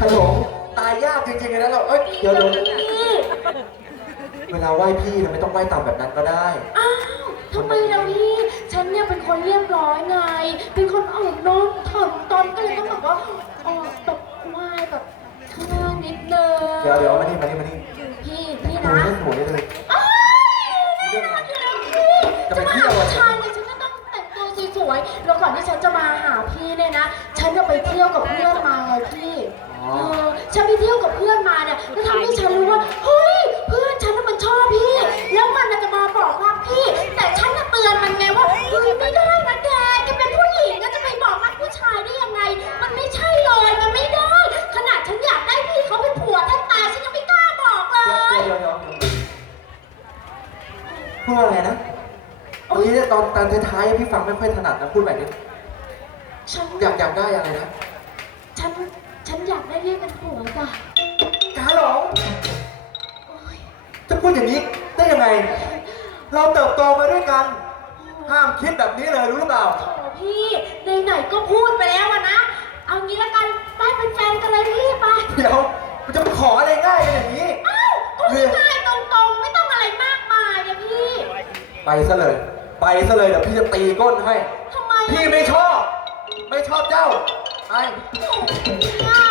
ฮัลโหลตายยากจริงๆเลยนะเราเอ้ยเดี๋ยวเดี๋ยวพี่เวลาไหว้พี่นะไม่ต้องไหว้ต่ำแบบนั้นก็ได้ อ้าวทำไมล่ะพี่ ฉันเนี่ยเป็นคนเรียบร้อยไง เป็นคนอ่อนน้อมถ่อมตนก็เลยต้องแบบว่าเออแบบไหว้แบบข้างหน้านิดนึงเดี๋ยวเดี๋ยวมานี่มานี่มานี่พี่พี่ดูนะให้สวยเลยอ้าวเรื่องอะไรพี่จะจะไปมาเที่หายวอะผู้ชายเนี่ยฉันก็ต้องแต่งตัวสวยๆแล้วก่อนที่ฉันจะมาหาพี่เนี่ยนะ ฉันจะไปเที่ยวกับเพื่อนมาไงพี่ อ๋อ เออ ฉันไปเที่ยวกับเพื่อนมาเนี่ยก็ทำให้ฉันรู้ว่า เฮ้ย เพื่อนฉันน่ะมันชอบพี่ แล้วมันน่ะจะมาบอกรักพี่ แต่ฉันน่ะเตือนมันไงว่าเฮ้ยไม่ได้นะแก แกเป็นผู้หญิงก็จะไปบอกรักผู้ชายได้ยังไง มันไม่ใช่เลย มันไม่ได้ ขนาดฉันอยากได้พี่เขาเป็นผัวแทบตายฉันยังไม่กล้าบอกเลยเดี๋ยวเดี๋ยวเดี๋ยวพูดว่าอะไรนะเมื่อกี้เนี่ยตอนตอนท้ายๆพี่ฟังไม่ค่อยถนัดนะพูดใหม่ดิฉัน อยากอยากได้อะไรนะ ฉันฉัน อยากได้เรียกเป็นผัวจ้ะกาหลงโอ๊ยจะพูดอย่างนี้ได้ยังไง เราเติบโตมาด้วยกัน ห้ามคิดแบบนี้เลยรู้หรือเปล่า โถพี่ไหนๆก็พูดไปแล้วอะนะ เอางี้ละกันไปเป็นแฟนกันเลยพี่ไป เดี๋ยวมันจะมาขออะไรง่ายกันอย่างนี้ อ้าวก็ง่ายๆตรงๆ ไม่ต้องอะไรมากมายนะพี่ไปซะเลย ไปซะเลยเดี๋ยวพี่จะตีก้นให้ ทำไมพี่ไม่ชอบ ไม่ชอบเจ้าไอ้อะ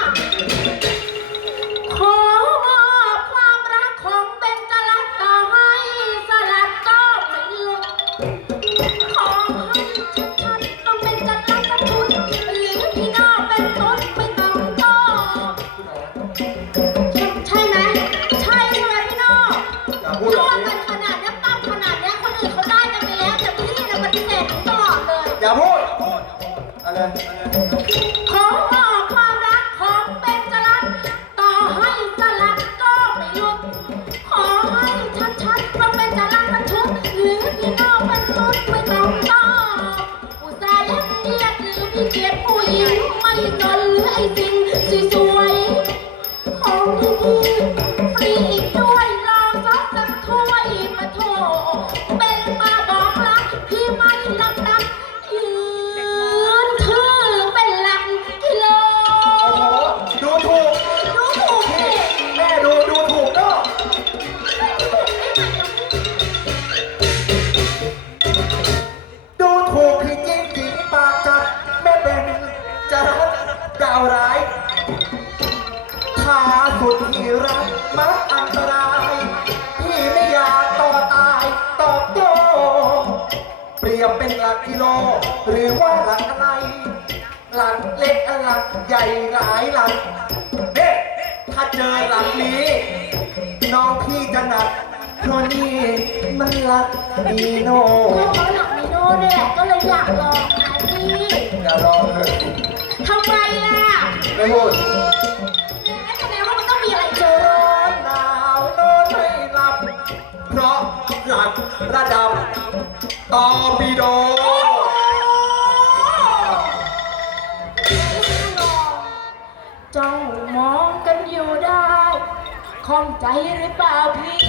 อย่าพูดอะไรขอมอบความรักของเป็นจรัตน์ต่อให้สลัดก็ไม่หยุด ขอให้ชัดๆว่าเป็นจรัตน์ทั้งชุดหรือพี่น้องเป็นตุ๊ดไม่ต้องตอบอุตส่าห์ยัดเยียดหรือพี่เกียรติผู้หญิงไม่จนหรือไอ้สิ่งสวยๆของดีๆฟรีอีกด้วยลองซักสักถ้วยมาโถ กกิโล หรือว่าหลักอะไร หลักเล็กหลักใหญ่หลายหลักเด็ถ้าเจอหลักนี้ น้องพี่จะหนักเพราะนี่มันหลักดีโนก็เพราะหลักมีโน่เนี่ยแหละก็เลยอยากลองนะพี่อย่าลองเลยทำไมล่ะ ไม่พูด ระดับตอร์ปิโด จ้องมองกันอยู่ได้ ข้องใจหรือเปล่าพี่